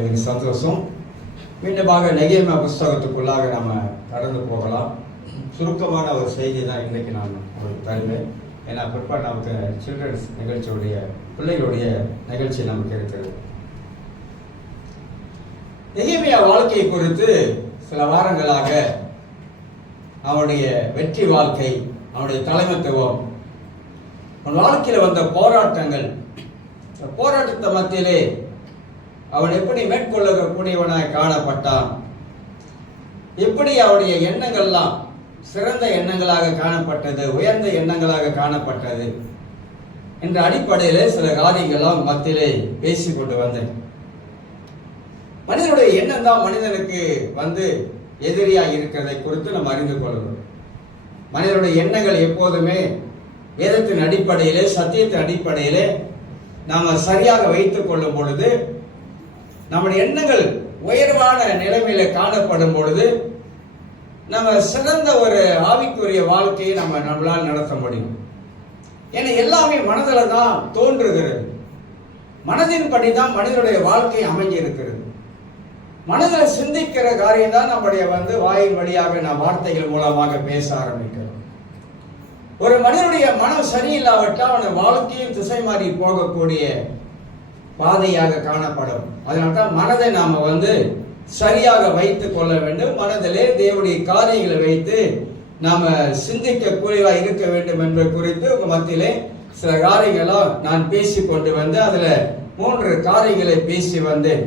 எனக்கு சந்தோஷம். மீண்டுமாக நெகேமியா புஸ்தகத்துக்குள்ளாக நம்ம கடந்து போகலாம். சுருக்கமான ஒரு செய்தி தான் இன்றைக்கு நான் உங்களுக்கு தருவேன். ஏன்னா பிற்பாடு நமக்கு சில்ட்ரன்ஸ் நிகழ்ச்சியுடைய பிள்ளைகளுடைய நிகழ்ச்சி நமக்கு இருக்கிறது. நெகேமியா வாழ்க்கை குறித்து சில வாரங்களாக அவனுடைய வெற்றி வாழ்க்கை, அவனுடைய தலைமைத்துவம், அவன் வாழ்க்கையில் வந்த போராட்டங்கள், போராட்டத்தை மத்தியிலே அவன் எப்படி மேற்கொள்ளக்கூடியவனாய் காணப்பட்டான், எப்படி அவனுடைய எண்ணங்கள்லாம் சிறந்த எண்ணங்களாக காணப்பட்டது, உயர்ந்த எண்ணங்களாக காணப்பட்டது என்ற அடிப்படையிலே சில காரியங்கள்லாம் மத்தியிலே பேசிக்கொண்டு வந்தேன். மனிதனுடைய எண்ணம் தான் மனிதனுக்கு எதிரியாக இருக்கிறதை குறித்து நம்ம அறிந்து கொள்ளணும். மனிதனுடைய எண்ணங்கள் எப்போதுமே வேதத்தின் அடிப்படையிலே, சத்தியத்தின் அடிப்படையிலே நாம சரியாக வைத்துக் கொள்ளும் பொழுது, நம்முடைய எண்ணங்கள் உயர்வான நிலைமையில காணப்படும் பொழுது நம்ம சிறந்த ஒரு ஆவிக்குரிய வாழ்க்கையை நம்மளால் நடத்த முடியும். ஏன்னா எல்லாமே மனதில் தான் தோன்றுகிறது. மனதின் படிதான் மனிதனுடைய வாழ்க்கை அமைஞ்சிருக்கிறது. மனதில் சிந்திக்கிற காரியம் தான் நம்முடைய வாயின் வழியாக நாம் வார்த்தைகள் மூலமாக பேச ஆரம்பிக்கிறோம். ஒரு மனிதனுடைய மனம் சரியில்லாவிட்டால் அவன் வாழ்க்கையும் திசை மாறி போகக்கூடிய பாதையாக காணப்படும். அதனால்தான் மனதை நாம சரியாக வைத்துக் கொள்ள வேண்டும். மனதிலே தேவனுடைய காரியங்களை வைத்து நாம சிந்திக்க கூடியவா இருக்க வேண்டும் என்பது குறித்து உங்க மத்தியிலே சில காரியங்களும் நான் பேசி கொண்டு அதுல 3 காரியங்களை பேசி வந்தேன்.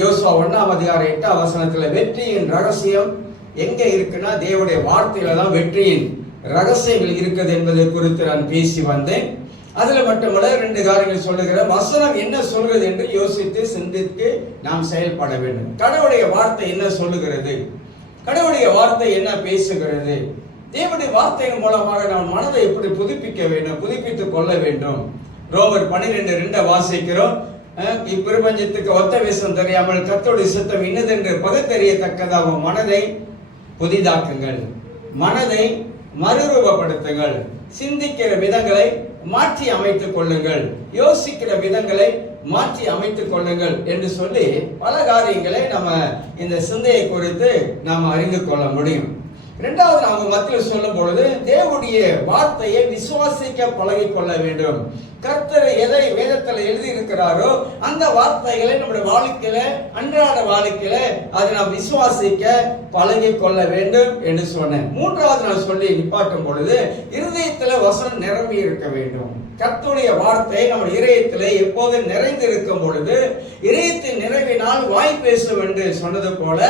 யோசுவா 1ஆம் அதிகாரம் 8ஆம் வசனத்துல வெற்றியின் ரகசியம் எங்க இருக்குன்னா தேவனுடைய வார்த்தையில தான் வெற்றியின் ரகசியங்கள் இருக்குது என்பதை குறித்து நான் பேசி வந்தேன். அதுல மட்டுமல்ல 2 காரியங்கள் சொல்லுகிறேன். வசனம் என்ன சொல்கிறது என்று யோசித்து சிந்தித்து நாம் செயல்பட வேண்டும். கடவுளுடைய வார்த்தை என்ன சொல்லுகிறது, கடவுளுடைய வார்த்தை என்ன பேசுகிறது, தேவனுடைய வார்த்தையின் மூலமாக நாம் மனதை எப்படி புதுப்பிக்க வேண்டும், புதுப்பித்துக் கொள்ள வேண்டும். ரோமர் 12:2 வாசிக்கிறோம். இப்பிரபஞ்சத்துக்கு ஒத்த வேஷம் தெரியாமல் கர்த்தருடைய சித்தம் இன்னதென்று பகுத்தறியத்தக்கதாகும் மனதை புதிதாக்குங்கள், மனதை மறுரூபப்படுத்துங்கள், சிந்திக்கிற விதங்களை மாற்றி அமைத்துக் கொள்ளுங்கள், யோசிக்கிற விதங்களை மாற்றி அமைத்துக் கொள்ளுங்கள் என்று சொல்லி பல காரியங்களை நம்ம இந்த சிந்தையை குறித்து நாம் அறிந்து கொள்ள முடியும். 2வது நாம மத்தியில் சொல்லும் பொழுது தேவனுடைய வார்த்தையை விசுவாசிக்க பழகி கொள்ள வேண்டும். கர்த்தர் எதை வேதத்தில் எழுதி இருக்கிறாரோ அந்த வார்த்தைகளை நம்முடைய வாழ்க்கையில, அன்றாட வாழ்க்கையில அதை நாம் விசுவாசிக்க பழகி கொள்ள வேண்டும் என்று சொன்னேன். 3வது நான் சொல்லி நிப்பாட்டும் பொழுது இருதயத்துல வசனம் நிரம்பி இருக்க வேண்டும். கர்த்தருடைய வார்த்தை நம்ம இதயத்திலே எப்போது நிறைந்து இருக்கும் பொழுது இதயத்தின் நிறைவினால் வாய் பேசும் என்று சொன்னது போல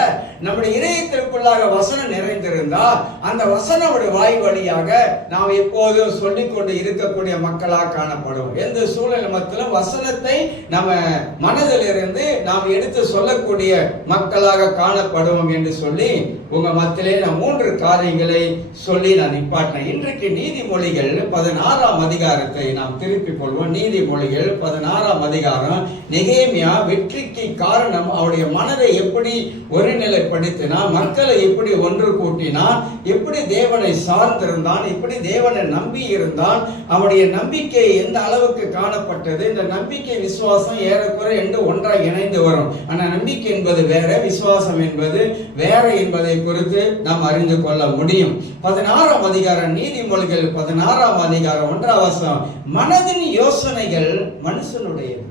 நம்முடைய இதயத்திற்குள்ளாக வசனம் நிறைந்திருந்தால் அந்த வசனம் வாய் வழியாக நாம் எப்போதும் சொல்லிக் கொண்டு இருக்கக்கூடிய மக்களாக காணப்படும். எந்த சூழ்நிலை மத்தியிலும் வசனத்தை நம்ம மனதிலிருந்து நாம் எடுத்து சொல்லக்கூடிய மக்களாக காணப்படுவோம் என்று சொல்லி உங்க மத்தியிலே நான் 3 காரியங்களை சொல்லி நான் நிப்பாட்டினேன். இன்றைக்கு நீதிமொழிகள் 16ஆம் அதிகாரத்தை நாம் திருப்பிக் கொள்வோம். நீதிமொழிகள் 16ஆம் அதிகாரம். நெகேமியா வெற்றிக்கு காரணம் அவருடைய மனதை எப்படி ஒருநிலைப்படுத்தினா, மக்களை எப்படி ஒன்று கூட்டினா, எப்படி தேவனை சார்ந்திருந்தான், எப்படி தேவனை நம்பி இருந்தான், அவனுடைய நம்பிக்கை எந்த அளவுக்கு காணப்பட்டது. இந்த நம்பிக்கை விசுவாசம் ஏறக்குறை என்று ஒன்றாக இணைந்து வரும். ஆனா நம்பிக்கை என்பது வேற, விசுவாசம் என்பது வேற என்பதை குறித்து நாம் அறிந்து கொள்ள முடியும். 16ஆம் அதிகாரம் நீதிமொழிகள் 16ஆம் அதிகாரம் 1ஆம் வசனம். மனதின் யோசனைகள் மனுஷனுடையது,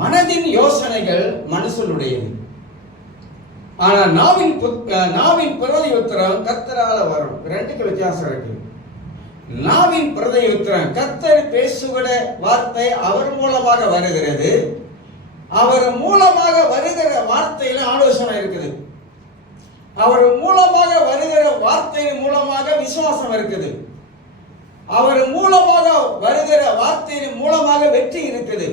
மனதின் யோசனைகள் மனுஷனுடையது, ஆனா நாவின் பிரதியுத்தரம் கர்த்தரால வரும். 2க்கு வித்தியாசம் இருக்கு. நாவின் பிரதியுத்தரம் கர்த்தர் பேசுகிற வார்த்தை அவர் மூலமாக வருகிறது. அவர் மூலமாக வருகிற வார்த்தையில ஆலோசனை இருக்குது. அவர் மூலமாக வருகிற வார்த்தையின் மூலமாக விசுவாசம் இருக்குது. அவர் மூலமாக வருகிற வார்த்தையின் மூலமாக வெற்றி இருக்குது.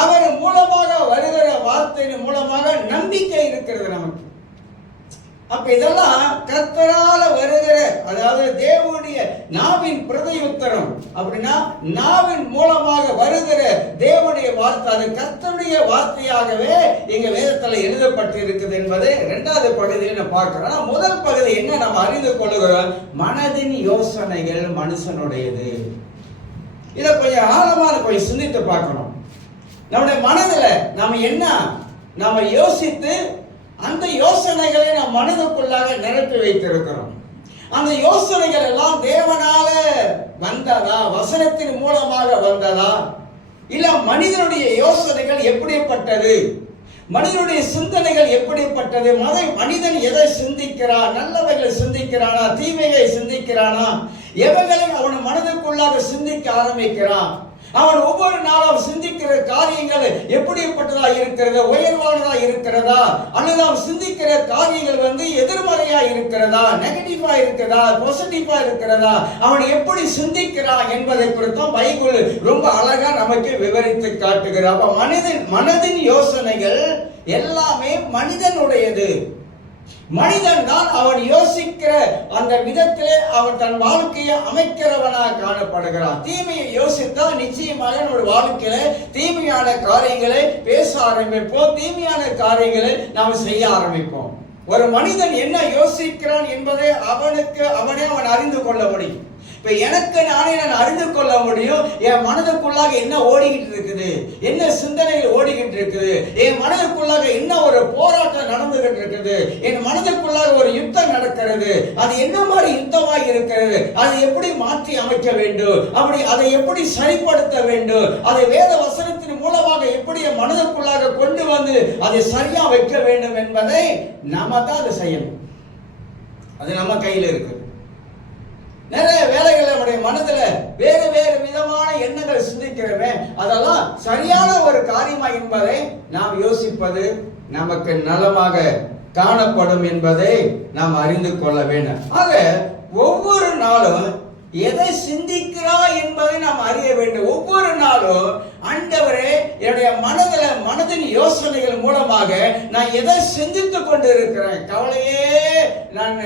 அவர் மூலமாக வருகிற வார்த்தையின் மூலமாக நம்பிக்கை இருக்கிறது நமக்கு. அப்ப இதெல்லாம் கர்த்தரால வருகிற, அதாவது தேவனுடைய நாவின் பிரதியுத்தரம். அப்படின்னா நாவின் மூலமாக வருகிற தேவனுடைய வார்த்தை, அது கர்த்தருடைய வார்த்தையாகவே எங்க வேதத்துல எழுதப்பட்டு இருக்குது என்பதை 2வது பகுதியில் நான் பார்க்கிறோம். முதல் பகுதி என்ன நாம் அறிந்து கொள்ளுகிறோம்? மனதின் யோசனைகள் மனுஷனுடையது. இதை கொஞ்சம் ஆழமான கொஞ்சம் சிந்தித்து பார்க்கணும். நம்முடைய மனதுல நாம யோசித்து அந்த யோசனைகளை நம் மனதுக்குள்ளாக நிரப்பி வைத்திருக்கிறோம். அந்த யோசனைகள் எல்லாம் தேவனால வந்ததா, வசனத்தின் மூலமாக வந்ததா, இல்ல மனிதனுடைய யோசனைகள் எப்படிப்பட்டது, மனிதனுடைய சிந்தனைகள் எப்படிப்பட்டது, மனிதன் எதை சிந்திக்கிறான், நல்லவைகளை சிந்திக்கிறானா, தீமையை சிந்திக்கிறானா, எவைகளை அவன் மனதுக்குள்ளாக சிந்திக்க ஆரம்பிக்கிறான், அவன் ஒவ்வொரு நாளும் சிந்திக்கிற காரியங்கள் எப்படிப்பட்டதா இருக்கிறது, உயர்வானதா இருக்கிறதா, அல்லது அவன் சிந்திக்கிற காரியங்கள் எதிர்மறையா இருக்கிறதா, நெகட்டிவா இருக்கிறதா, பாசிட்டிவா இருக்கிறதா, அவன் எப்படி சிந்திக்கிறான் என்பதை குறித்தும் பைபிள் ரொம்ப அழகா நமக்கு விவரித்து காட்டுகிறார். மனதின் யோசனைகள் எல்லாமே மனிதனுடையது. மனிதன் தான் அவன் யோசிக்கிற அந்த விதத்திலே அவன் தன் வாழ்க்கையை அமைக்கிறவனாக காணப்படுகிறான். தீமையை யோசித்தால் நிச்சயமாக நம்முடைய வாழ்க்கையில தீமையான காரியங்களை பேச ஆரம்பிப்போம், தீமையான காரியங்களை நாம் செய்ய ஆரம்பிப்போம். ஒரு மனிதன் என்ன யோசிக்கிறான் என்பதை அவனே அறிந்து கொள்ள முடியும். இப்ப எனக்கு நானே அறிந்து கொள்ள முடியும், என் மனதுக்குள்ளாக என்ன ஓடிக்கிட்டு இருக்குது, என்ன சிந்தனைகள் ஓடிக்கிட்டு இருக்குது, என் மனதுக்குள்ளாக என்ன ஒரு போராட்டம் நடந்துகிட்டு இருக்குது, என் மனதுக்குள்ளாக ஒரு யுத்தம் நடக்கிறது, அது என்ன மாதிரி யுத்தமாக இருக்கிறது, அதை எப்படி மாற்றி அமைக்க வேண்டும், அதை எப்படி சரிப்படுத்த வேண்டும், அதை வேத வசனத்தின் மூலமாக எப்படி என் மனதுக்குள்ளாக கொண்டு வந்து அதை சரியா வைக்க வேண்டும் என்பதை நாம தான் அதை செய்யணும். அது நம்ம கையில் இருக்கு. நிறைய வேலைகள் நம்முடைய மனதுல வேறு வேறு விதமான எண்ணங்கள் சிந்திக்கிறோமே, அதெல்லாம் சரியான ஒரு காரியமா என்பதை நாம் யோசிப்பது நமக்கு நலமாக காணப்படும் என்பதை நாம் அறிந்து கொள்ள வேண்டும். ஆக ஒவ்வொரு நாளும் எதை சிந்திக்கிறாய் என்பதை நாம் அறிய வேண்டும். ஒவ்வொரு நாளும் ஆண்டவரே என்னுடைய மனதின் யோசனைகள் மூலமாக நான் எதை சிந்தித்துக் கொண்டு இருக்கிறேன், கவலையே நான்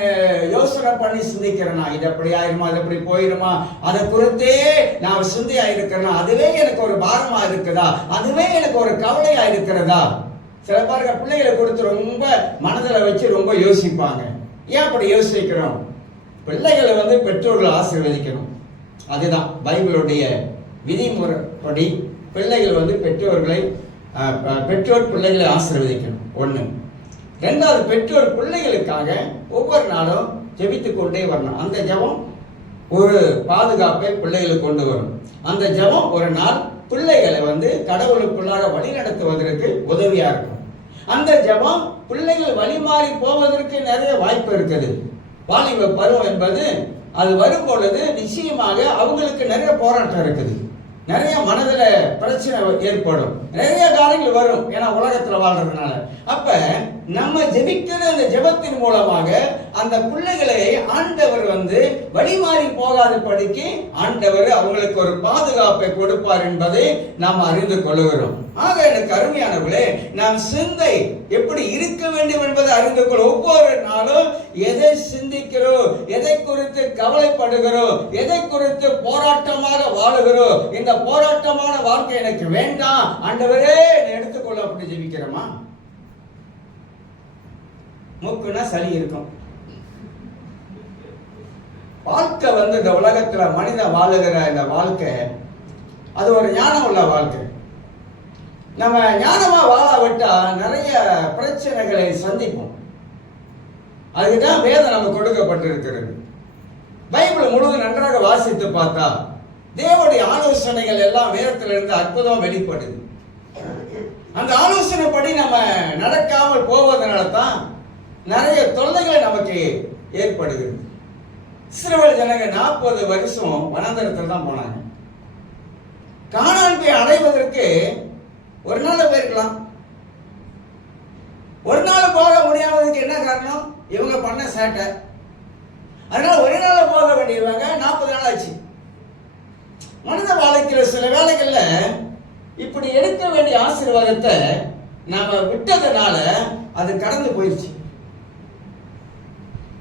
யோசனை பண்ணி சிந்திக்கிறேனா, இது எப்படி ஆயிருமா, அது எப்படி போயிருமா, அதை குறித்தே நான் சிந்தையா இருக்கிறேனா, அதுவே எனக்கு ஒரு பாரமா இருக்குதா, அதுவே எனக்கு ஒரு கவலையா இருக்கிறதா. சில பேருக்கு பிள்ளைகளை கொடுத்து ரொம்ப மனதில் வச்சு ரொம்ப யோசிப்பாங்க. ஏன் அப்படி யோசிக்கிறோம்? பிள்ளைகளை பெற்றோர்கள் ஆசீர்வதிக்கணும். அதுதான் பைபிளுடைய விதிமுறைப்படி பிள்ளைகள் பெற்றோர் பிள்ளைகளை ஆசீர்வதிக்கணும். ஒண்ணு. ரெண்டாவது, பெற்றோர் பிள்ளைகளுக்காக ஒவ்வொரு நாளும் ஜெபித்துக் கொண்டே வரணும். அந்த ஜெபம் ஒரு பாதுகாப்பை பிள்ளைகளுக்கு கொண்டு வரும். அந்த ஜெபம் ஒரு நாள் பிள்ளைகளை கடவுளுக்குள்ளாக வழி நடத்துவதற்கு உதவியா இருக்கும். அந்த ஜெபம் பிள்ளைகள் வழி மாறி போவதற்கு நிறைய வாய்ப்பு இருக்குது. வாலிப பருவம் என்பது அது வரும் பொழுது நிச்சயமாக அவங்களுக்கு நிறைய போராட்டம் இருக்குது, நிறைய மனதில் பிரச்சனை ஏற்படும், நிறைய காரியங்கள் வரும். ஏன்னா உலகத்துல வாழ்றதுனால அப்ப நம்ம ஜெபிக்கிற அந்த ஜெபத்தின் மூலமாக அந்த பிள்ளைகளை ஆண்டவர் வழிமாறி போகாத படிக்கு ஆண்டவர் அவங்களுக்கு ஒரு பாதுகாப்பை கொடுப்பார் என்பதை நாம் அறிந்து கொள்கிறோம். ஆக எனக்கு அருமையானவர்களே, நாம் சிந்தை எப்படி இருக்க வேண்டும் என்பதை அறிந்து கொள்ள ஒவ்வொரு நாளும் எதை சிந்திக்கிறோம், எதை குறித்து கவலைப்படுகிறோம், எதை குறித்து போராட்டமாக வாழுகிறோம், இந்த போராட்டமான வாழ்க்கை எனக்கு வேண்டாம் ஆண்டவரே எடுத்துக்கொள்ள அப்படி ஜெபிக்கிறோமா? மூக்குனா சளி இருக்கும். வாழ்க்கை இந்த உலகத்துல மனிதன் வாழுகிற இந்த வாழ்க்கை அது ஒரு ஞானம் உள்ள வாழ்க்கை. நம்ம ஞானமா வாழாவிட்டா நிறைய பிரச்சனைகளை சந்திப்போம். அதுதான் வேதம் நமக்கு கொடுக்கப்பட்டிருக்கிறது. பைபிள் முழுவதும் நன்றாக வாசித்து பார்த்தா தேவனுடைய ஆலோசனைகள் எல்லாம் வேதத்திலிருந்து அற்புதம் வெளிப்படுது. அந்த ஆலோசனைப்படி நம்ம நடக்காமல் போவதனால தான் நிறைய தொல்லைகள் நமக்கு ஏற்படுகிறது. இஸ்ரவேல் ஜனங்க 40 வருஷம் வனாந்தரத்தில் தான் போனாங்க. கானான் போய் அடைவதற்கு ஒரு நாள் போயிருக்கலாம். ஒரு நாள் போக முடியாததுக்கு என்ன காரணம்? இவங்க பண்ண சேட்டை. அதனால ஒரு நாள் போக வேண்டியவங்க 40 நாள் ஆச்சு. மனித வாழ்க்கையில் சில வேலைகள்ல இப்படி எடுக்க வேண்டிய ஆசீர்வாதத்தை நாம விட்டதுனால அது கடந்து போயிடுச்சு.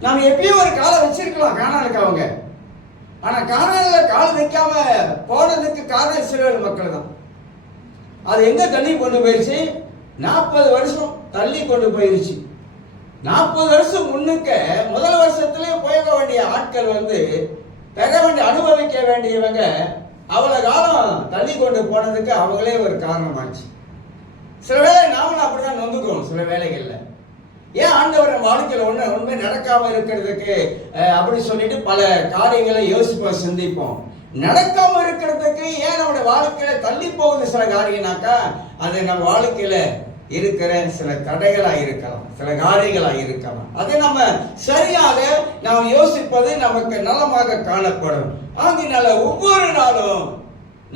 நாம எப்பயும் ஒரு காலை வச்சிருக்கலாம் கானானுக்கு அவங்க. ஆனா கானான்ல கால் வைக்காம போனதுக்கு காரணம் இஸ்ரவேல் மக்கள் தான். அது எங்க தள்ளி கொண்டு போயிருச்சு? 40 வருஷம் தள்ளி கொண்டு போயிருச்சு. 40 வருஷம் முன்னுக்க முதல் வருஷத்திலே போக வேண்டிய ஆட்கள் பெற வேண்டிய அனுபவிக்க வேண்டியவங்க அவ்வளவு காலம் தள்ளி கொண்டு போனதுக்கு அவங்களே ஒரு காரணமாச்சு. சில வேளை நாமளும் அப்படிதான் நொந்துக்கிறோம். சில வேலைகள்ல ஏன் ஆண்டவர் நம்ம வாழ்க்கையில உண்மை நடக்காம இருக்கிறதுக்கு அப்படி சொல்லிட்டு பல காரியங்களை யோசிப்போம், சிந்திப்போம். நடக்காம இருக்கிறதுக்கு ஏன் நம்முடைய வாழ்க்கையில தள்ளி போகுது சில காரியம்னாக்கா, அது நம்ம வாழ்க்கையில இருக்கிற சில தடைகளா இருக்கலாம், சில காரியங்களா இருக்கலாம். அதை நம்ம சரியாக நாம் யோசிப்பது நமக்கு நலமாக காணப்படும். ஆகினால ஒவ்வொரு நாளும்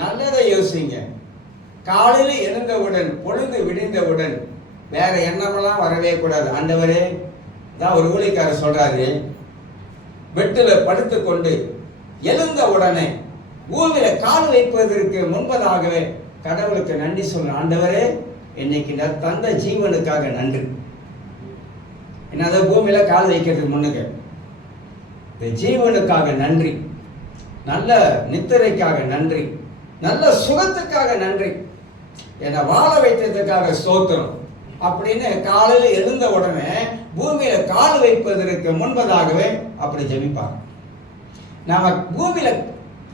நல்லதை யோசிங்க. காலையில் எழுந்தவுடன், பொழுது விடிந்தவுடன் வேற எண்ணமெல்லாம் வரவே கூடாது. ஆண்டவரே தான் ஒரு ஊழியக்காரர் சொல்றாரு, பெட்டில் படுத்து கொண்டு எழுந்த உடனே பூமியில கால் வைப்பதற்கு முன்பதாகவே கடவுளுக்கு நன்றி சொல்ற. ஆண்டவரே இன்னைக்கு தந்த ஜீவனுக்காக நன்றி. என்னது பூமியில கால் வைக்கிறதுக்கு முன்னுக்கு இந்த ஜீவனுக்காக நன்றி, நல்ல நித்திரைக்காக நன்றி, நல்ல சுகத்துக்காக நன்றி, என்னை வாழ வைத்ததுக்காக ஸ்தோத்திரம் அப்படின்னு காலையில் எழுந்த உடனே பூமியில கால் வைப்பதற்கு முன்பதாகவே அப்படி ஜெபிப்பாங்க. நாம பூமியில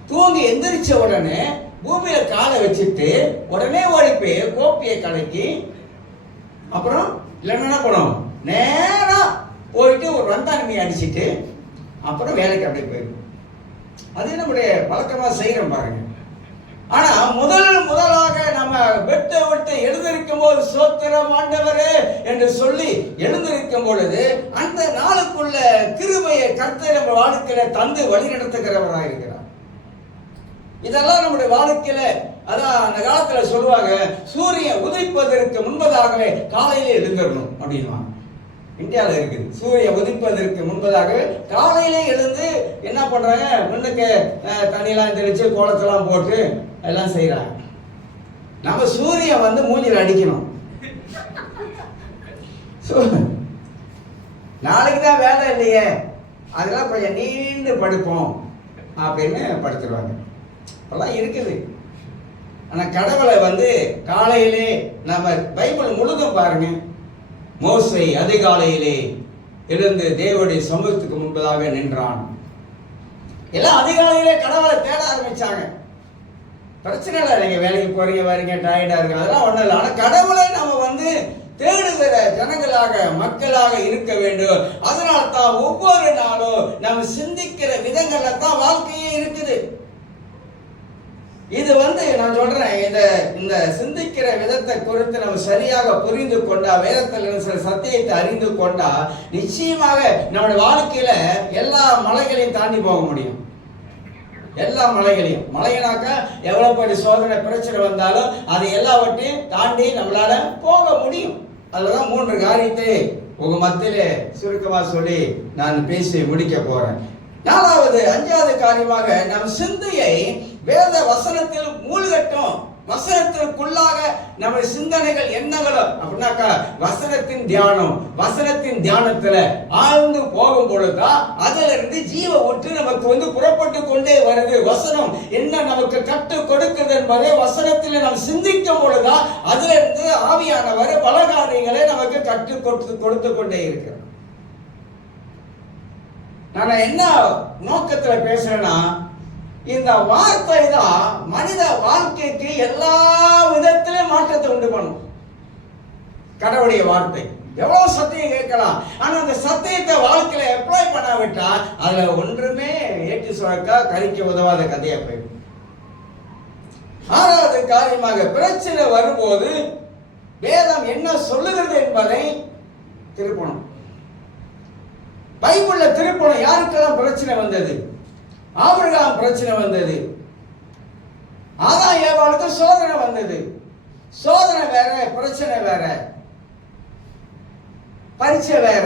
தூங்கி எந்திரிச்ச உடனே பூமியில காலை வச்சுட்டு உடனே ஓடி போய் கோப்பியை கலக்கி அப்புறம் இல்லைன்னா என்ன பண்ணும், நேரா போயிட்டு ஒரு வந்தானமையை அடிச்சுட்டு அப்புறம் வேலைக்கு அப்படியே போயிடும். அது நம்முடைய பழக்கமா செய்யறோம் பாருங்க. ஆனா முதலாக நம்ம வெட்ட விட்டு எழுந்திருக்கும் போது சோத்திரம் ஆண்டவரே என்று சொல்லி எழுந்திருக்கும் பொழுது அந்த நாளுக்குள்ள கிருபையை கர்த்தர் நம்ம வாழ்க்கையில தந்து வழி நடத்துகிறவராக இருக்கிறார். இதெல்லாம் நம்முடைய வாழ்க்கையில, அதான் அந்த காலத்துல சொல்லுவாங்க, சூரியன் உதிப்பதற்கு முன்பதாகவே காலையில எழுந்திரணும் அப்படின்வாங்க. இந்தியாவில் இருக்குது. சூரியன் உதிப்பதற்கு முன்பதாகவே காலையிலே எழுந்து என்ன பண்றாங்க, முன்னுக்கு தண்ணியெல்லாம் தெளிச்சு கோலத்தெல்லாம் போட்டு எல்லாம் செய்யறாங்க. நம்ம சூரியன் மூஞ்சில் அடிக்கணும். நாளைக்கு தான் வேலை இல்லையே, அதெல்லாம் கொஞ்சம் நீண்டு படுப்போம் அப்படின்னு படுத்துருவாங்க. அதெல்லாம் இருக்குது. ஆனா கடவுளை காலையிலே நம்ம பைபிள் முழுதும் பாருங்க. மோசே அதிகாலையிலே எழுந்து தேவனுடைய சமூகத்துக்கு முன்பதாக நின்றான். எல்லாம் அதிகாலையிலே கடவுளை தேட ஆரம்பிச்சாங்க. பிரச்சனை இல்லை, நீங்க வேலைக்கு போறீங்க, வரீங்க, டயர்டா இருக்கு, அதெல்லாம் ஒண்ணும் இல்லை. ஆனா கடவுளை நம்ம தேடுகிற ஜனங்களாக, மக்களாக இருக்க வேண்டும். அதனால தான் ஒவ்வொரு நாளும் நம்ம சிந்திக்கிற விதங்கள்ல தான் வாழ்க்கையே இருக்குது. இது நான் சொல்றேன், இந்த சிந்திக்கிற விதத்தை குறித்து நம்ம சரியாக புரிந்து கொண்டா, வேதத்தில் சில சத்தியத்தை அறிந்து கொண்டா, நிச்சயமாக நம்முடைய வாழ்க்கையில எல்லா மலைகளையும் தாண்டி போக முடியும். எல்லா மலைகளையும், மலைகளாக்கா எவ்வளவு பெரிய சோதனை பிரச்சனை வந்தாலும் அது எல்லாவற்றையும் தாண்டி நம்மளால போக முடியும். அதுதான் 3 காரியத்தை உங்க மத்தியிலே சுருக்கமா சொல்லி நான் பேசி முடிக்க போறேன். 4வது 5வது காரியமாக நம் சிந்தையை வேத வசனத்தில் மூழ்கட்டும். வசனத்திற்குள்ளாக நம்ம சிந்தனைகள் எண்ணங்களும் அப்படின்னாக்கா வசனத்தின் தியானம், வசனத்தின் தியானத்துல ஆழ்ந்து போகும் பொழுதுதான் அதுல இருந்து ஜீவ ஊற்று நமக்கு புறப்பட்டு கொண்டே வருது. வசனம் என்ன நமக்கு கற்று கொடுக்கிறது என்பதை வசனத்தில் நாம் சிந்திக்கும் பொழுதுதான் அதுல இருந்து ஆவியானவர் பல காரியங்களை நமக்கு கற்று கொடுத்து கொண்டே இருக்கிறார். நான் என்ன நோக்கத்துல பேசுறேன்னா, இந்த வார்த்தை தான் மனித வாழ்க்கைக்கு எல்லா விதத்திலும் மாற்றத்தை உண்டு பண்ணும். கடவுளுடைய வார்த்தை எவ்வளவு சத்தியம் கேட்கலாம், ஆனா அந்த சத்தியத்தை வாழ்க்கையில அப்ளை பண்ணாவிட்டா அதுல ஒன்றுமே ஏற்றி சுரக்கா கறிக்க உதவாத கதையா போயிடும். 6வது காரியமாக பிரச்சனை வரும்போது வேதம் என்ன சொல்லுகிறது என்பதை திருப்பணும். பைபிள்ல திருப்பணும். யாருக்கெல்லாம் பிரச்சனை வந்தது? ஆபிரகாம் பிரச்சனை வந்தது, ஆதாம் ஏவாளுக்கு சோதனை வந்தது. சோதனை வேற, பிரச்சனை வேற, பரீட்சை வேற,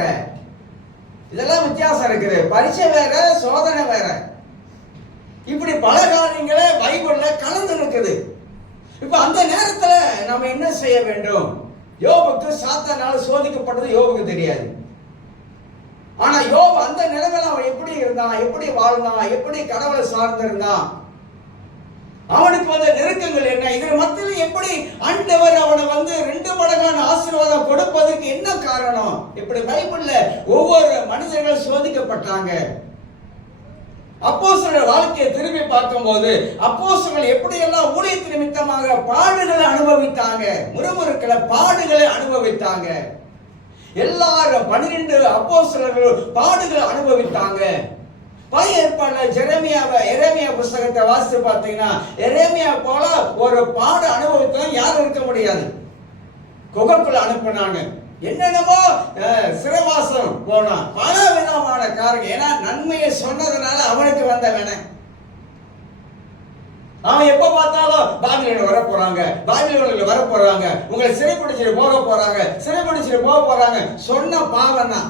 இதெல்லாம் வித்தியாசம் இருக்குது. பரீட்சை வேற, சோதனை வேற, இப்படி பல காரியங்களே பைபிள்ல கலந்து இருக்குது. இப்ப அந்த நேரத்துல நம்ம என்ன செய்ய வேண்டும்? யோபுக்கு சாத்தானால சோதிக்கப்பட்டது யோபுக்கு தெரியாது. ஆனா யோபு அந்த நிலைமையில அவன் எப்படி இருந்தான், எப்படி வாழ்ந்தான், எப்படி கடவுளை சார்ந்திருந்தான், அவனுக்கு நெருக்கங்கள் என்ன, இதன் மத்தியில் எப்படி ஆண்டவர் அவனை 2 மடங்கான ஆசீர்வாதம் கொடுப்பதற்கு என்ன காரணம்? இப்படி பைபிள்ல ஒவ்வொரு மனிதர்கள் சோதிக்கப்பட்டாங்க. அப்போஸ்தலர் வாழ்க்கையை திரும்பி பார்க்கும்போது அப்போஸ்தலர்கள் எப்படியெல்லாம் ஊழியத்தின் நிமித்தமாக பாடுகளை அனுபவித்தாங்க, முறுமுறுக்கள பாடுகளை அனுபவித்தாங்க. எல்லாரும் 12 அப்போஸ்தலர்கள் பாடுகளை அனுபவித்தாங்க. பழைய ஏற்பாடுல எரேமியா புத்தகத்தை வாசித்து பார்த்தீங்கன்னா, எரேமியா போல ஒரு பாட அனுபவத்தை யாரும் இருக்க முடியாது. குகைக்குள்ள அனுப்பினாங்க, என்னென்னமோ சிறைவாசம் போனான், பல விதமான காரணம். ஏன்னா நன்மையை சொன்னதுனால அவனுக்கு வந்தவன. அவன் எப்ப பார்த்தாலும் பாபிலோன் வர போறாங்க, பாபிலோன்ல வர போறாங்க, உங்களை சிறைப்பிடிச்சிட்டு போக போறாங்க, சிறைப்பிடிச்சிட்டு போக போறாங்க சொன்ன பாவனா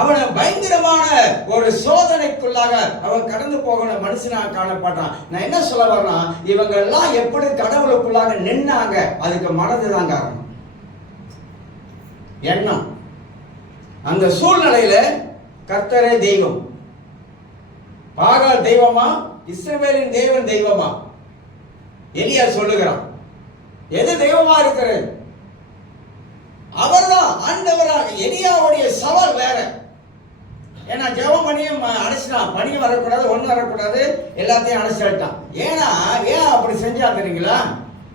அவனை பயங்கரமான ஒரு சோதனைக்குள்ளாக அவன் கடந்து போகிற மனுஷனா காணப்பட்டான். நான் என்ன சொல்ல வரேன்னா, இவங்க எல்லாம் எப்படி கடவுளுக்குள்ளாக நின்னாங்க, அதுக்கு மனதுதான் காரணம், எண்ணம். அந்த சூழ்நிலையில கர்த்தரே தெய்வம், பாகால் தெய்வமா, இஸ்ரவேலின் தேவன் தெய்வமா? எலியா சொல்லுகிறான், எது தெய்வமா இருக்கிறது? அவர்தான் ஆண்டவராக. எலியாவுடைய சவால் வேற. ஏன்னா ஜெபம் பண்ணியும் அடைச்சிட்டான், பணியும் வரக்கூடாது, ஒன்றும் வரக்கூடாது, எல்லாத்தையும் அடைச்சிட்டான். ஏன் அப்படி செஞ்சா தெரியுங்களா?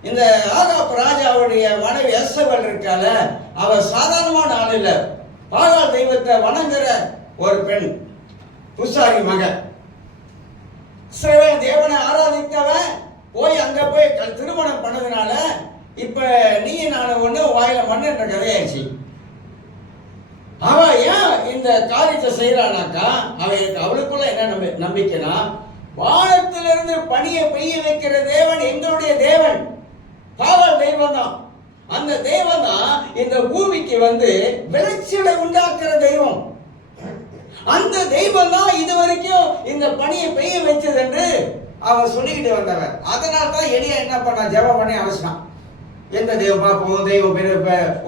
இந்த ஆகாப் ராஜாவுடைய மனைவி எசபேல் இருக்கால, அவ சாதாரணமான ஆள் இல்ல, பாகால் தெய்வத்தை வணங்குற ஒரு பெண், பூசாரி மகன். இஸ்ரவேல் தேவனை ஆராதித்தவன் போய் அங்க போய் திருமணம் பண்ணதுனால இப்ப நீ நான் ஒண்ணு வாயில மண்ணுன்ற கதையாச்சு. அவ ஏன் இந்த காரியத்தை செய்யறானாக்கா, அவளுக்குள்ள என்ன நம்பிக்கைனா, வானத்திலிருந்து பனியை பெய்ய வைக்கிற தேவன் எங்களுடைய தேவன், பாகால் தெய்வம் தான். அந்த தெய்வம் தான் இந்த பூமிக்கு வந்து விளைச்சலை உண்டாக்குற தெய்வம். அந்த தெய்வம் தான் இதுவரைக்கும் இந்த பனியை பெய்ய வச்சது என்று அவன் சொல்லிக்கிட்டு வந்தவன். அதனால தான் எலியா என்ன பண்ணான், ஜெபம் பண்ணி அவசியம், எந்த தெய்வம் பார்ப்போம்,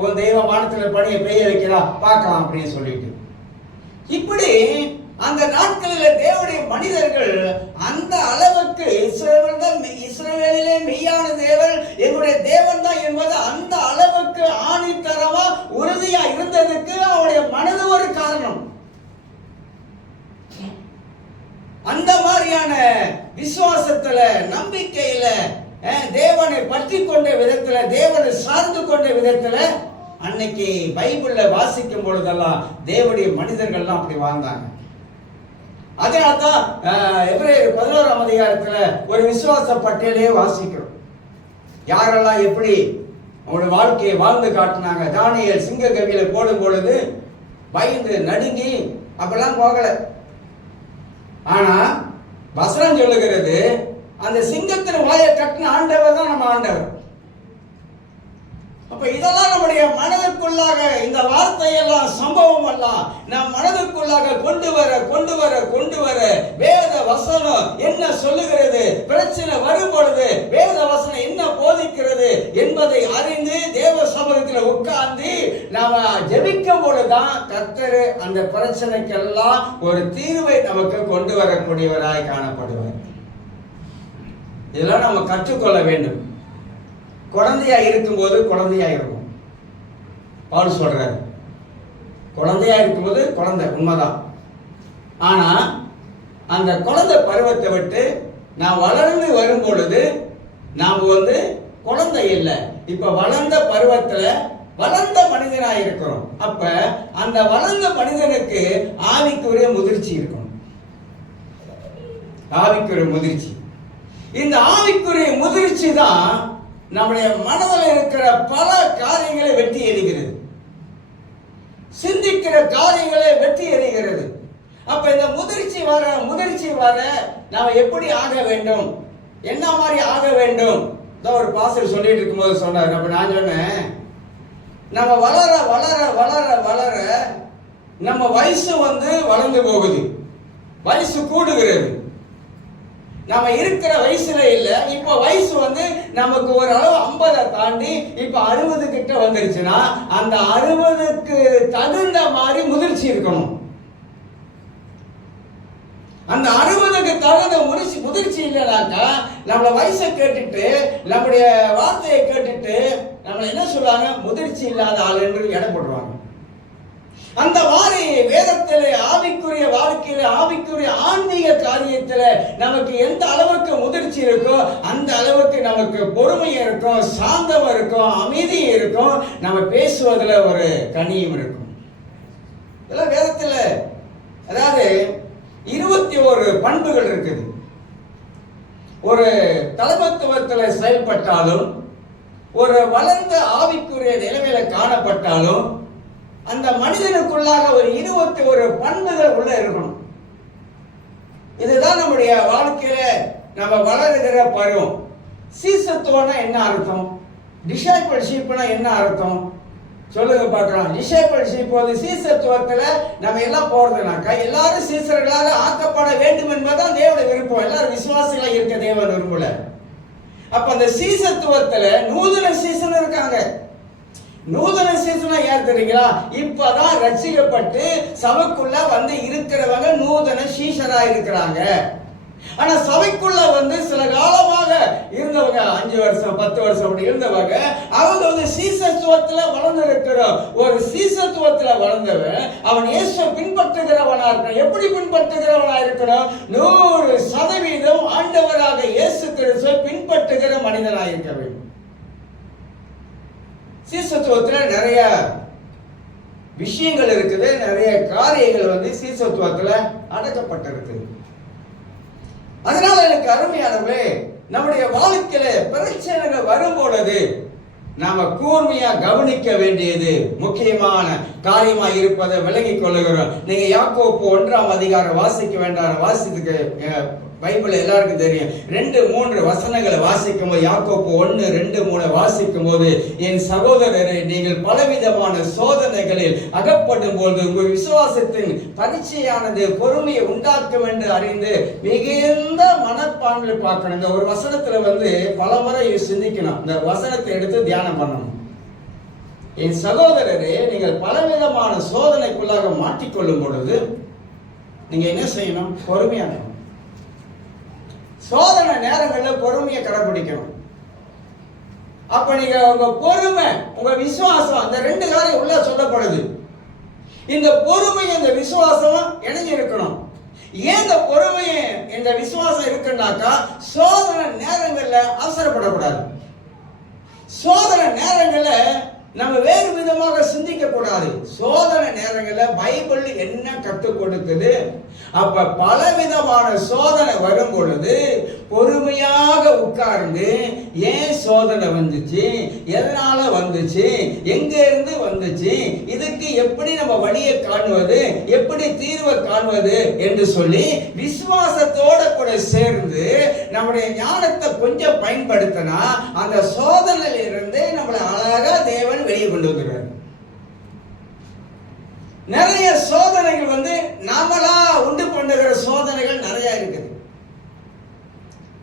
உன் தெய்வம் வானத்தில் பனியை பெய்ய வைக்கிறா பார்க்கலாம் அப்படின்னு சொல்லிட்டு. இப்படி அந்த நாட்களில் தேவனுடைய மனிதர்கள் அந்த அளவுக்கு இஸ்ரவேலிலே மெய்யான தேவன் எங்களுடைய தேவன் தான் என்பது அந்த அளவுக்கு ஆணித்தரமா உறுதியா இருந்ததுக்கு அவருடைய மனது ஒரு காரணம். அந்த மாதிரியான விசுவாசத்துல, நம்பிக்கையில, தேவனை பற்றி கொண்ட விதத்துல, தேவனை சார்ந்து கொண்ட விதத்துல அன்னைக்கு பைபிள்ல வாசிக்கும் பொழுதெல்லாம் தேவனுடைய மனிதர்கள்லாம் அப்படி வாழ்ந்தாங்க. அதனால்தான் எபிரேயர் 11ஆம் அதிகாரத்துல ஒரு விசுவாச பட்டியலே வாசிக்கிறோம். யாரெல்லாம் எப்படி அவங்களுடைய வாழ்க்கையை வாழ்ந்து காட்டினாங்க. தானியேல் சிங்க கவியில போடும் பொழுது பயந்து நடுங்கி அப்பெல்லாம் போகல. ஆனா வசனம் சொல்லுகிறது, அந்த சிங்கத்தின் வாயை கட்டின ஆண்டவர் தான் நம்ம ஆண்டவர். அப்ப இதெல்லாம் நம்முடைய மனதுக்குள்ளாக, இந்த வார்த்தையெல்லாம் சம்பவம் எல்லாம் நம் மனதுக்குள்ளாக கொண்டு வர வேத வசனம் என்ன சொல்லுகிறது, பிரச்சனை வரும் பொழுது வேத வசனம் என்ன போதிக்கிறது என்பதை அறிந்து தேவ சமூகத்தில் உட்கார்ந்து நாம ஜெபிக்கும் பொழுதுதான் கர்த்தர் அந்த பிரச்சனைக்கெல்லாம் ஒரு தீர்வை நமக்கு கொண்டு வரக்கூடியவராய் காணப்படுவார். இதெல்லாம் நம்ம கற்றுக்கொள்ள வேண்டும். குழந்தையா இருக்கும்போது குழந்தையா இருக்கும். பவுல் சொல்றாரு, குழந்தையா இருக்கும்போது குழந்தை, உண்மைதான். ஆனா அந்த குழந்தை பருவத்தை விட்டு நான் வளர்ந்து வரும் பொழுது நாம் குழந்தை இல்லை, இப்ப வளர்ந்த பருவத்துல வளர்ந்த மனிதனாக இருக்கிறோம். அப்ப அந்த வளர்ந்த மனிதனுக்கு ஆவிக்குரிய முதிர்ச்சி இருக்கணும். ஆவிக்குரிய முதிர்ச்சி, இந்த ஆவிக்குரிய முதிர்ச்சி தான் நம்முடைய மனதில் இருக்கிற பல காரியங்களை வெட்டி எறிகிறது, சிந்திக்கிற காரியங்களை வெட்டி எறிகிறது. அப்ப இந்த முதிர்ச்சி வர நாம எப்படி ஆக வேண்டும், என்ன மாதிரி ஆக வேண்டும்? ஒரு பாஸ்டர் சொல்லிட்டு இருக்கும்போது சொன்னார். அப்ப நான் சொன்னேன், நம்ம வளர வளர வளர வளர நம்ம வயசு வளர்ந்து போகுது, வயசு கூடுகிறது. நம்ம இருக்கிற வயசுல இல்ல, இப்ப வயசு நமக்கு ஒரு அளவு 50 தாண்டி இப்ப 60 கிட்ட வந்துருச்சுன்னா அந்த 60க்கு தகுந்த மாதிரி முதிர்ச்சி இருக்கணும். அந்த 60க்கு தகுந்த முதிர்ச்சி இல்லைனாக்கா நம்மள வயசை கேட்டுட்டு, நம்முடைய வார்த்தையை கேட்டுட்டு நம்மள என்ன சொல்லுவாங்க, முதிர்ச்சி இல்லாத ஆள் என்று எடை போடுவாங்க. அந்த மாதிரி வேதத்திலே ஆவிக்குரிய வாழ்க்கையில ஆவிக்குரிய ஆன்மீக காரியத்துல நமக்கு எந்த அளவுக்கு முதிர்ச்சி இருக்கோ அந்த அளவுக்கு நமக்கு பொறுமை இருக்கும், சாந்தம் இருக்கும், அமைதி இருக்கும், நம்ம பேசுவதில் ஒரு கனியும் இருக்கும். இதெல்லாம் வேதத்துல அதாவது 21 பண்புகள் இருக்குது. ஒரு தலைமத்துவத்தில் செயல்பட்டாலும் ஒரு வளர்ந்த ஆவிக்குரிய நிலைமையில காணப்பட்டாலும் அந்த மனிதனுக்குள்ளாக ஒரு 21 பண்புகள் உள்ள இருக்கணும். இதுதான் நம்முடைய வாழ்க்கையில நம்ம வளருகிற பருவம். சீசத்துவம்னா என்ன அர்த்தம்? டிசைபிள்ஷிப்னா என்ன அர்த்தம்? சொல்லுங்க பார்க்கலாம். டிசைபிள்ஷிப் போது சீசத்துவத்துல நம்ம எல்லாம் போறதுனாக்கா எல்லாரும் சீசர்களாக ஆக்கப்பட வேண்டும் என்பதுதான் தேவனுடைய விருப்பம். எல்லாரும் விசுவாசிகளா இருக்க தேவன் விரும்பல. அப்ப அந்த சீசத்துவத்துல நூதன சீசன் இருக்காங்க. நூதன சீசனா யார் தெரியுங்களா? இப்பதான் ரட்சிக்கப்பட்டு சபைக்குள்ள வந்து இருக்கிறவங்க நூதன சீசரா இருக்கிறாங்க. ஆனா சபைக்குள்ள வந்து சில காலமாக இருந்தவங்க 5 வருஷம் 10 வருஷம் அப்படி இருந்தவங்க அவங்க வந்து சீசத்துவத்துல வளர்ந்து இருக்கிற ஒரு சீசத்துவத்துல வளர்ந்தவன் அவன் இயேசுவை பின்பற்றுகிறவனா இருக்கணும். எப்படி பின்பற்றுகிறவனா இருக்கணும்? 100% ஆண்டவராக இயேசு கிறிஸ்துவை பின்பற்றுகிற மனிதனாக இருக்க வேண்டும். சீசத்துவத்தில் நிறைய விஷயங்கள் இருக்குது, நிறைய காரியங்கள் வந்து சீசத்துவத்தில் அடக்கப்பட்டிருக்குது. அதனால எனக்கு அருமையானவே நம்முடைய வாழ்க்கையில பிரச்சனைகள் வரும் பொழுது நாம கூர்மையா கவனிக்க வேண்டியது முக்கியமான காரியமா இருப்பதை விளங்கிக் கொள்ளுகிறோம். நீங்க யாக்கோப்பு 1ஆம் அதிகாரம் வாசிக்க வேண்டாம், வாசித்துக்கு பைபிள் எல்லாருக்கும் தெரியும். 2-3 வசனங்களை வாசிக்கும் போது யாக்கோப்பு 1-2-3 வாசிக்கும் போது, என் சகோதரரை நீங்கள் பலவிதமான சோதனைகளில் அகப்படும் போது உங்கள் விசுவாசத்தின் பரீட்சையானது பொறுமையை உண்டாக்கும் என்று அறிந்து மிகுந்த மனப்பான்மையை பார்க்கணும். இந்த ஒரு வசனத்துல வந்து பல முறை சிந்திக்கணும். இந்த வசனத்தை எடுத்து தியானம் பண்ணணும். என் சகோதரரே நீங்கள் பலவிதமான சோதனைக்குள்ளாக மாட்டிக்கொள்ளும் பொழுது நீங்க என்ன செய்யணும்? பொறுமையாக சோதனை நேரங்களில் பொறுமையை கடைபிடிக்கணும். அப்ப நீங்க உங்க பொறுமை உங்க விசுவாசம் அந்த 2 காரியம் உள்ள சொல்லப்படுது. இந்த பொறுமை இந்த விசுவாசம் இணைஞ்சு இருக்கணும். ஏன் இந்த பொறுமை இந்த விசுவாசம் இருக்குன்னாக்கா சோதனை நேரங்கள்ல அவசரப்படக்கூடாது. சோதனை நேரங்கள்ல நம்ம வேறு விதமாக சிந்திக்க கூடாது. சோதனை நேரங்களில் பைபிள் என்ன கற்றுக் கொடுக்குது? அப்ப பலவிதமான சோதனை வரும் பொழுது பொறுமையாக உட்கார்ந்து ஏன் சோதனை வந்துச்சு, எதனால வந்துச்சு, எங்க இருந்து வந்துச்சு, இதுக்கு எப்படி நம்ம வழியை காணுவது, எப்படி தீர்வை காணுவது என்று சொல்லி விசுவாசத்தோட கூட சேர்ந்து நம்முடைய ஞானத்தை கொஞ்சம் பயன்படுத்தினா அந்த சோதனையில இருந்து நம்மளை அழகா தேவன் வெளியே கொண்டு வந்துடுறார். நிறைய சோதனைகள் வந்து நாமளா உண்டு பண்ணுகிற சோதனைகள் நிறைய இருக்குது.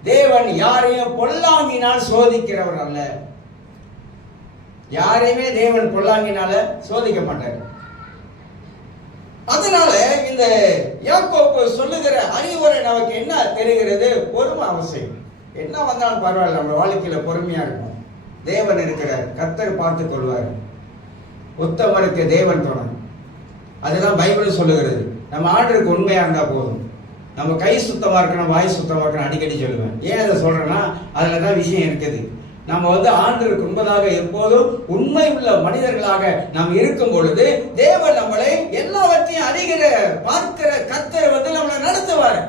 தேவன் யாரையும் பொல்லாங்கினால் சோதிக்கிறவர் அல்ல. யாரையுமே தேவன் பொல்லாங்கினால சோதிக்க மாட்டார். அதனால இந்த யாக்கோப்பு சொல்லுகிற அறிவுரை நமக்கு என்ன தெரிகிறது? பொறுமை அவசியம். என்ன வந்தாலும் பரவாயில்ல, நம்ம வாழ்க்கையில பொறுமையா இருக்கும். தேவன் இருக்கிறார், கர்த்தர் பார்த்துக் கொள்வார். உத்தமனுக்கு தேவன் துணை. அதெல்லாம் பைபிள் சொல்லுகிறது. நம்ம ஆண்டருக்கு உண்மையா இருந்தா போதும். நம்ம கை சுத்தமா இருக்கணும், வாய் சுத்தமா இருக்கணும் அடிக்கடி சொல்லுவேன். ஏன் அதை சொல்றேன்னா அதுலதான் விஷயம் இருக்குது. நம்ம வந்து ஆண்டருக்கு உண்மையாக எப்போதும் உண்மை உள்ள மனிதர்களாக நாம் இருக்கும் பொழுது தேவன் நம்மளை எல்லாவற்றையும் அறிகிற பார்க்கிற கர்த்தர் வந்து நம்மளை நடத்துவார்.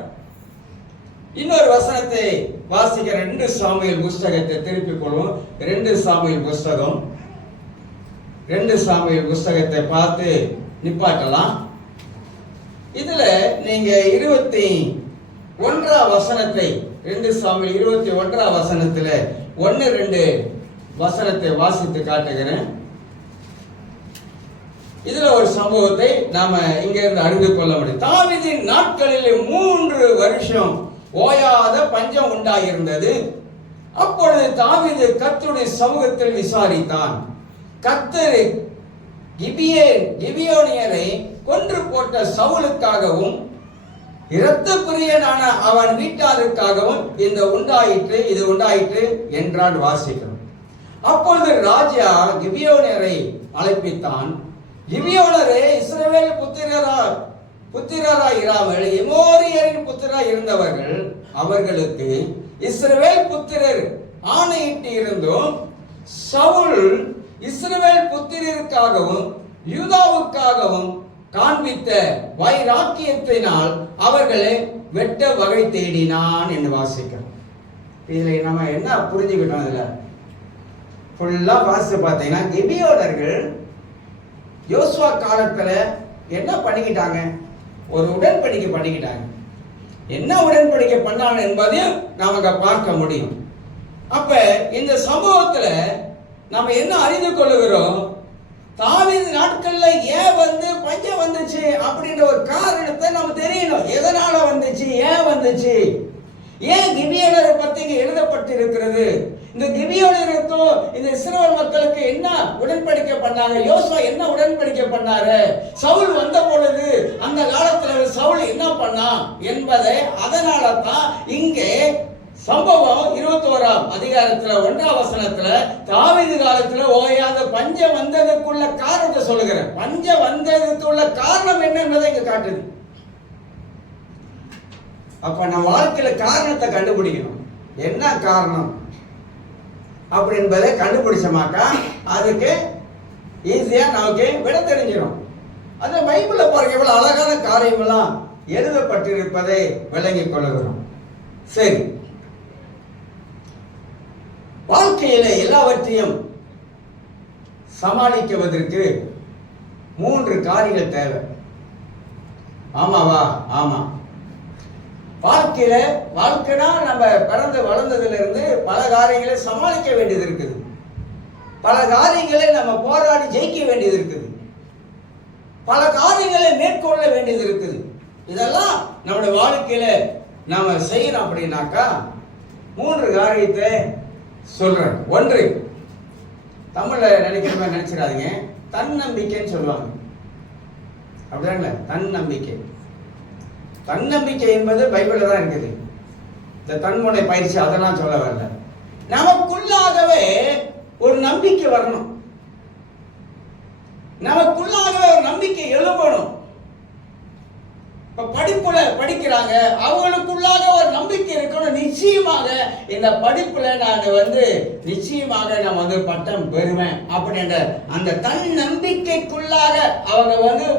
இன்னொரு வசனத்தை வாசிக்கிற 2 சாமுவேல் புஸ்தகத்தை திருப்பிக் கொள்வோம். 2 சாமுவேல் புஸ்தகம் 2 சாமுவேல் புஸ்தகத்தை பார்த்து நிப்பாட்டலாம். இதுல நீங்க 21ஆம் வசனத்தை 2 சாமுவேல் 21ஆம் வசனத்துல 1-2 வசனத்தை வாசித்து காட்டுகிறேன். இதுல ஒரு சம்பவத்தை நாம இங்க இருந்து அறிந்து கொள்ள முடியும். தாவீதின் நாட்களில் 3 வருஷம் ஓயாத பஞ்சம் உண்டாயிருந்தது. அப்பொழுது தாவீது கர்த்தருடைய சமூகத்தில் விசாரித்தான். கர்த்தர் கிபியோனியரை கொன்று போட்ட சவுலுக்காகவும் இரத்த பிரியனான அவன் வீட்டாருக்காகவும் இது உண்டாயிற்று என்றான். வாசிக்கிறோம். அப்பொழுது ராஜா கிபியோனியரை அழைப்பித்தான். கிபியோனரே இஸ்ரவேல் புத்திரராய் இராமல் எமோரியரின் புத்திரராய் இருந்தவர்கள், அவர்களுக்கு இஸ்ரவேல் புத்திரர் ஆணையிட்டு இருந்தும் சவுல் இஸ்ரவேல் புத்திரருக்காகவும் யூதாவுக்காகவும் காண்பித்த வைராக்கியத்தினால் அவர்களை வெட்ட வகை தேடினான் என்று வாசிக்கிறோம். இதுல நம்ம என்ன புரிஞ்சுக்கிட்டோம்? இதுல ஃபுல்லா வாசித்து பார்த்தீங்கன்னா கிபியோனர்கள் யோசுவா காலத்துல என்ன பண்ணிக்கிட்டாங்க? ஒரு உடன்படிக்கை பண்ணிக்கிட்டாங்க. என்ன உடன்படிக்கை பண்ணாங்க என்பதையும் நாம பார்க்க முடியும். அப்ப இந்த சம்பவத்துல நாம என்ன அறிந்து கொள்ளுகிறோம்? தாவீது நாட்கள்ல ஏன் பஞ்சம் வந்துச்சு அப்படின்ற ஒரு காரணத்தை நம்ம தெரியணும். எதனால வந்துச்சு, ஏன் வந்துச்சு, ஏன் கிபியோனரை பத்தி இங்க எழுதப்பட்டிருக்கிறது? இந்த கிபியோனருக்கும் இந்த இஸ்ரவேல் மக்களுக்கு என்ன உடன்படிக்கை பண்ணாங்க? யோசுவா என்ன உடன்படிக்கை பண்ணாரு? சவுல் வந்த பொழுது அந்த காலத்துல சவுல் என்ன பண்ணா என்பதை அதனால தான் இங்கே சம்பவம் 21ஆம் அதிகாரத்துல 1ஆம் வசனத்துல தாவீது காலத்துல ஓயாத பஞ்சம் வந்ததுக்குள்ள காரணத்தை சொல்லுகிறேன். பஞ்சம் வந்ததுக்குள்ள காரணம் என்ன என்பதை இங்க காட்டுது. அப்ப நம்ம வாழ்க்கையில காரணத்தை கண்டுபிடிக்கணும். என்ன காரணம் அப்படி என்பதை கண்டுபிடிச்சமாக்கா அதுக்கு ஈஸியா நமக்கு விட தெரிஞ்சிடும். அந்த பைபிள்ல பாருங்க இவ்வளவு அழகான காரியமெல்லாம் எழுதப்பட்டிருப்பதை விளங்கிக் கொள்ளுகிறோம். சரி, வாழ்க்கையில எல்லாவற்றையும் சமாளிக்குவதற்கு 3 காரியங்கள் தேவை. ஆமாவா? ஆமா. வாழ்க்கைனா நம்ம பிறந்து வளர்ந்ததுல இருந்து பல காரியங்களை சமாளிக்க வேண்டியது இருக்குது. பல காரியங்களை நம்ம போராடி ஜெயிக்க வேண்டியது இருக்குது. பல காரியங்களை மேற்கொள்ள வேண்டியது இருக்குது. இதெல்லாம் நம்முடைய வாழ்க்கையில நாம செய்யணும். அப்படின்னாக்கா 3 காரியத்தை சொல்றேன். 1, தமிழ்ல நினைக்கிறவங்க நினைச்சிடாதீங்க, தன்னம்பிக்கைன்னு சொல்லுவாங்க. அப்படிதாங்களே, தன்னம்பிக்கை. தன்னம்பிக்கை என்பது பைபிள்ல தான் இருக்குது. இந்த தன்முனை பயிற்சி அதெல்லாம் சொல்ல வரல. நமக்குள்ளாகவே ஒரு நம்பிக்கை வரணும். நமக்குள்ளாகவே ஒரு நம்பிக்கை எழும்பணும். இப்ப படிப்புல படிக்கிறாங்க, அவங்களுக்குள்ளாக ஒரு நம்பிக்கை இருக்கணும். நிச்சயமாக இந்த படிப்புல நான் நிச்சயமாக நான் பட்டம் பெறுவேன் அப்படின்ற அந்த தன்னம்பிக்கைக்குள்ளாக அவங்க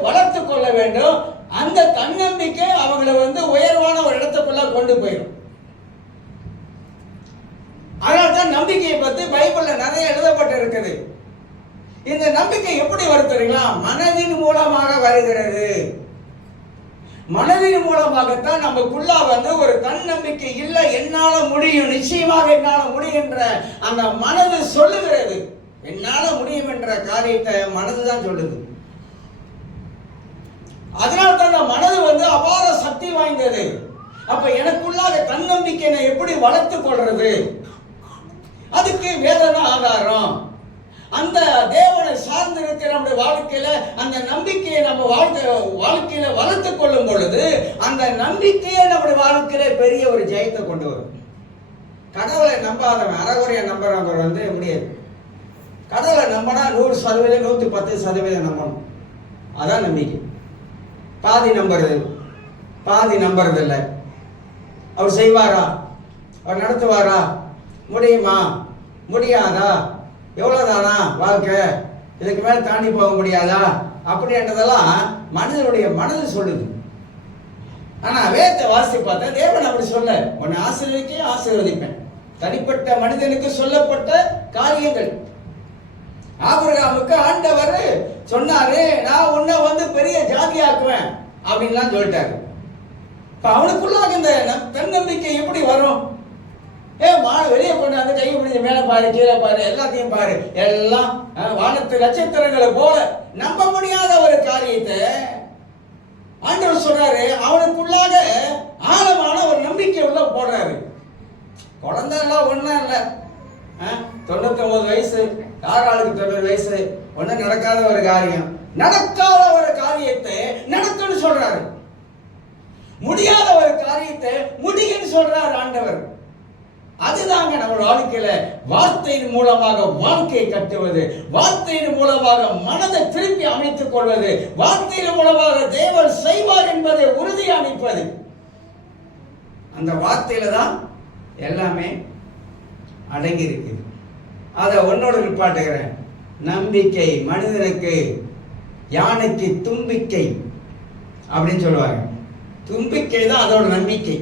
வளர்த்து கொள்ள வேண்டும். அந்த தன்னம்பிக்கை அவங்களை உயர்வான ஒரு இடத்துக்குள்ள கொண்டு போயிடும். அதனால்தான் நம்பிக்கையை பத்தி பைபிள்ல நிறைய எழுதப்பட்டு இருக்குது. இந்த நம்பிக்கை எப்படி வருதுங்களா? மனதின் மூலமாக வருகிறது. மனதின் மூலமாகத்தான் நமக்குள்ள ஒரு தன்னம்பிக்கை இல்லை, என்னால முடியும், நிச்சயமாக என்னால முடியுன்ற அந்த மனது சொல்லுகிறது. என்னால முடியும் என்ற காரியத்தை மனதுதான் சொல்லுது. அதனால்தான் அந்த மனது அபார சக்தி வாய்ந்தது. அப்ப எனக்குள்ளாக தன்னம்பிக்கை எப்படி வளர்த்து கொள்றது? அதுக்கு வேதனை ஆதாரம். அந்த தேவனை சார்ந்து இருக்கிற நம்முடைய வாழ்க்கையில அந்த நம்பிக்கையை நம்ம வாழ்க்கையில வளர்த்து கொள்ளும் பொழுது அந்த நம்பிக்கையை நம்முடைய வாழ்க்கையில பெரிய ஒரு ஜெயத்தை கொண்டு வரும். கடவுளை நம்பாதவன் அறகுறைய நம்புறவங்க முடியாது. கடவுளை நம்பினா 100%, 110% நம்பணும். அதான் நம்பிக்கை. பாதி நம்புறது இல்லை. அவர் செய்வாரா? அவர் நடத்துவாரா? முடியுமா? முடியாதா? எவ்வளவுதானா வாழ்க்கை? இதுக்கு மேல தாண்டி போக முடியாதா? அப்படின்றதெல்லாம் மனிதனுடைய மனது சொல்லுது. ஆனா வேதத்தை வாசித்து பார்த்தா தேவன் அப்படி சொல்ல, உன்னை ஆசீர்வதிப்பேன். தனிப்பட்ட மனிதனுக்கு சொல்லப்பட்ட காரியங்கள். ஆபிரகாமுக்கு ஆண்டவர் சொன்னாரு, நான் உன்னை பெரிய ஜாதியாக்குவேன் அப்படின்லாம் சொல்லிட்டாரு. இப்ப அவனுக்குள்ளாக இந்த தன்னம்பிக்கை எப்படி வரும்? வெளியே கொண்டாந்து கை பிடிச்சி மேல பாரு, கீழே பாரு, எல்லாத்தையும் பாரு, எல்லாம் வானத்து நட்சத்திரங்களை போல நம்ப முடியாத ஒரு காரியத்தை ஆண்டவர் சொல்றாரு. அவனுக்குள்ளாக ஆழமான ஒரு நம்பிக்கை உள்ள போடுறாரு. குழந்தை எல்லாம் ஒண்ணும் இல்ல, 99 வயசு, யாராளுக்கு 90 வயசு, ஒன்னும் நடக்காத ஒரு காரியம். நடக்காத ஒரு காரியத்தை நடக்கும்னு சொல்றாரு. முடியாத ஒரு காரியத்தை முடியும்னு சொல்றாரு ஆண்டவர். அதுதாங்க நம்ம வாழ்க்கையில வார்த்தையின் மூலமாக வாழ்க்கையை கட்டுவது, வார்த்தையின் மூலமாக மனதை திருப்பி அமைத்துக் கொள்வது, வார்த்தையின் மூலமாக தேவன் செய்வார் என்பதை உறுதி அமைப்பது. அந்த வார்த்தையில தான் எல்லாமே அடங்கி இருக்கு. அதை ஒன்னோடு நிப்பாட்டுகிறேன். நம்பிக்கை மனிதனுக்கு, யானைக்கு தும்பிக்கை அப்படின்னு சொல்லுவாங்க. தும்பிக்கை தான் அதோட நம்பிக்கை.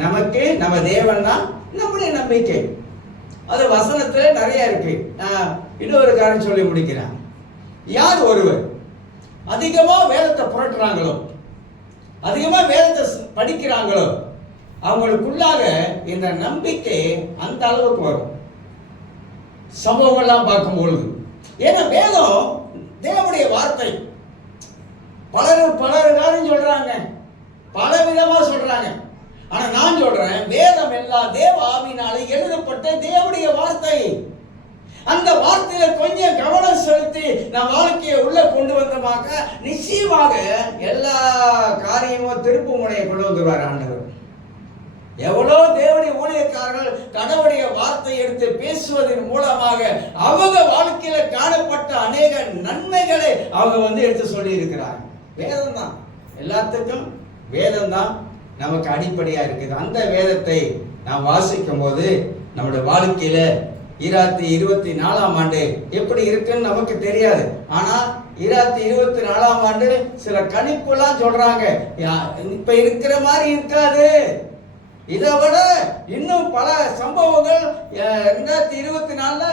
நமக்கு நம்ம தேவன் தான் நம்முடைய நம்பிக்கை. அது வசனத்துல நிறைய இருக்கு. இன்னொரு காரணம் சொல்லி முடிக்கிறேன். யார் ஒருவர் அதிகமா வேதத்தை புரட்டுறாங்களோ, அதிகமா வேதத்தை படிக்கிறாங்களோ, அவங்களுக்குள்ளாக இந்த நம்பிக்கை அந்த அளவுக்கு வரும். சம்பவங்கள்லாம் பார்க்கும் பொழுது. ஏன்னா வேதம் தேவனுடைய வார்த்தை. பலர் காரணம் சொல்றாங்க, பல விதமா சொல்றாங்க. ஆனா நான் சொல்றேன், வேதம் எல்லாம் தேவ ஆவியினாலே எழுதப்பட்ட தேவனுடைய வார்த்தை. அந்த வார்த்தையில கொஞ்சம் கவனம் செலுத்தி நான் வாழ்க்கையை உள்ள கொண்டு வந்தமாக நிச்சயமாக எல்லா காரியமும் திருப்பு முனையை கொண்டு வந்துருவார் ஆண்டவர். எவ்வளோ தேவனுடைய ஊழியக்காரர்கள் கடவுளுடைய வார்த்தை எடுத்து பேசுவதன் மூலமாக அவங்க வாழ்க்கையில காணப்பட்ட அநேக நன்மைகளை அவங்க எடுத்து சொல்லி இருக்கிறாங்க. வேதம் தான் எல்லாத்துக்கும், வேதம் தான் நமக்கு அடிப்படையா இருக்குது. அந்த வேதத்தை நாம் வாசிக்கும் போது நம்முடைய வாழ்க்கையில 2024 ஆண்டு எப்படி இருக்குன்னு நமக்கு தெரியாது. ஆனா 2024 ஆண்டு சில கணிப்புலாம் சொல்றாங்க, இப்ப இருக்கிற மாதிரி இருக்காது, இதை விட இன்னும் பல சம்பவங்கள் 2024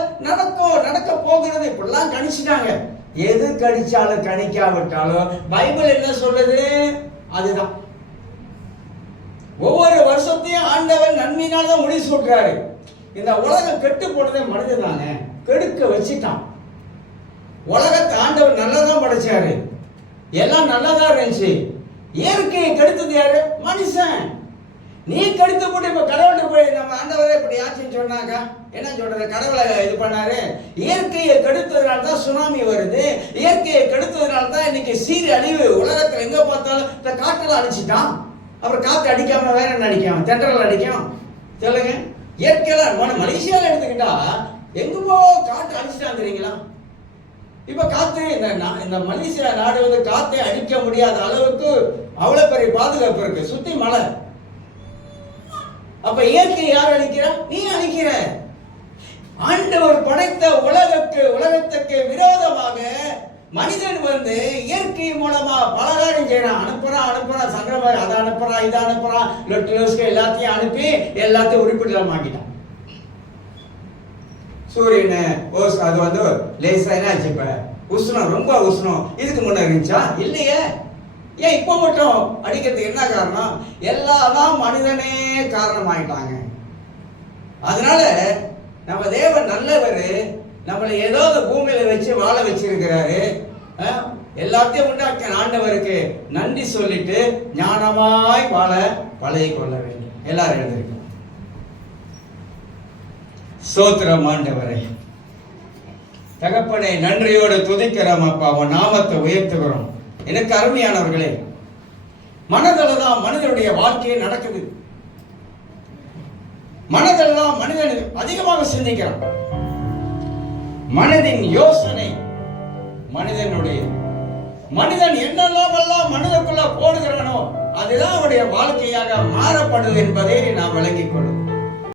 நடக்க போகிறது. இப்படிலாம் கணிச்சிட்டாங்க. எது கணிச்சாலும் கணிக்காவிட்டாலும் பைபிள் என்ன சொல்றது அதுதான். ஒவ்வொரு வருஷத்தையும் ஆண்டவர் நன்மையினால தான் முடிவு சொல்றாரு. இந்த உலகம் கெட்டு போனதே மனிதன் தானே, கெடுக்க வச்சுட்டான். உலகத்தை ஆண்டவர் நல்லதான் படைச்சாரு, எல்லாம் நல்லதா இருந்துச்சு. இயற்கையை கெடுத்தது யாரு? மனுஷன். நீ கெடுத்து போட்டு இப்ப கடவுள்கிட்ட போய் நம்ம ஆண்டவரே இப்படி ஆச்சுன்னு சொன்னாங்க என்ன சொல்றது? கடவுளை இது பண்ணாரு. இயற்கையை கெடுத்ததுனால தான் சுனாமி வருது, இயற்கையை கெடுத்ததுனால தான் இன்னைக்கு சீர் அழிவு. உலகத்துல எங்க பார்த்தாலும் இந்த காற்றுல அடிச்சுட்டான். அப்புறம் காத்து அடிக்காம வேற என்ன அடிக்கும்? தென்றல் அடிக்கும். சொல்லுங்க. இயற்கையில மலேசியால எடுத்துக்கிட்டா எங்குமோ காற்று அடிச்சுட்டான் தெரியுங்களா? இப்ப காத்து இந்த மலேசியா நாடு காத்தை அடிக்க முடியாத அளவுக்கு அவ்வளவு பெரிய பாதுகாப்பு இருக்கு, சுத்தி மலை. அப்ப இயற்கை யார் அழிக்கிறா? நீ அழிக்கிற. ஆண்டவர் படைத்த உலகத்துக்கு விரோதமாக மனிதன் இயற்கை மூலமா பல காரியம் செய்யறான். அனுப்புறான் சங்கரபாய் அதை அனுப்புறான், இதை அனுப்புறான், எல்லாத்தையும் அனுப்பி எல்லாத்தையும் உறுப்பிடம் ஆக்கிட்டான். சூரியன் அது லேசா என்னாச்சு? இப்ப உஷ்ணம், ரொம்ப உஷ்ணம். இதுக்கு முன்ன இருந்துச்சா? இல்லையே. ஏன் இப்ப மட்டும் அடிக்கிறதுக்கு என்ன காரணம்? எல்லாம் மனிதனே காரணமாயிட்டாங்க. அதனால நம்ம தேவன் நல்லவர், நம்மளை ஏதோ பூமியில வச்சு வாழ வச்சிருக்கிறாரு. எல்லாத்தையும் உண்டாக்கிய ஆண்டவருக்கு நன்றி சொல்லிட்டு ஞானமாய் வாழ பழகி கொள்ள வேண்டும். எல்லாரும் எழுந்திருக்கோம். ஸ்தோத்திரம் ஆண்டவரே. தகப்பனை நன்றியோடு துதிக்கிறோம் அப்பா, உன் நாமத்தை உயர்த்துகிறோம். எனக்கு அருமையானவர்களே, மனதில் தான் மனிதனுடைய வாழ்க்கையே நடக்குது. மனதில் தான் மனிதன் அதிகமாக சிந்திக்கிறான். மனதின் யோசனை மனிதன் என்னெல்லாம் மனதுக்குள்ள போடுகிறானோ அதுதான் அவருடைய வாழ்க்கையாக மாறப்படுது என்பதை நாம் விளங்கிக் கொள்ளும்.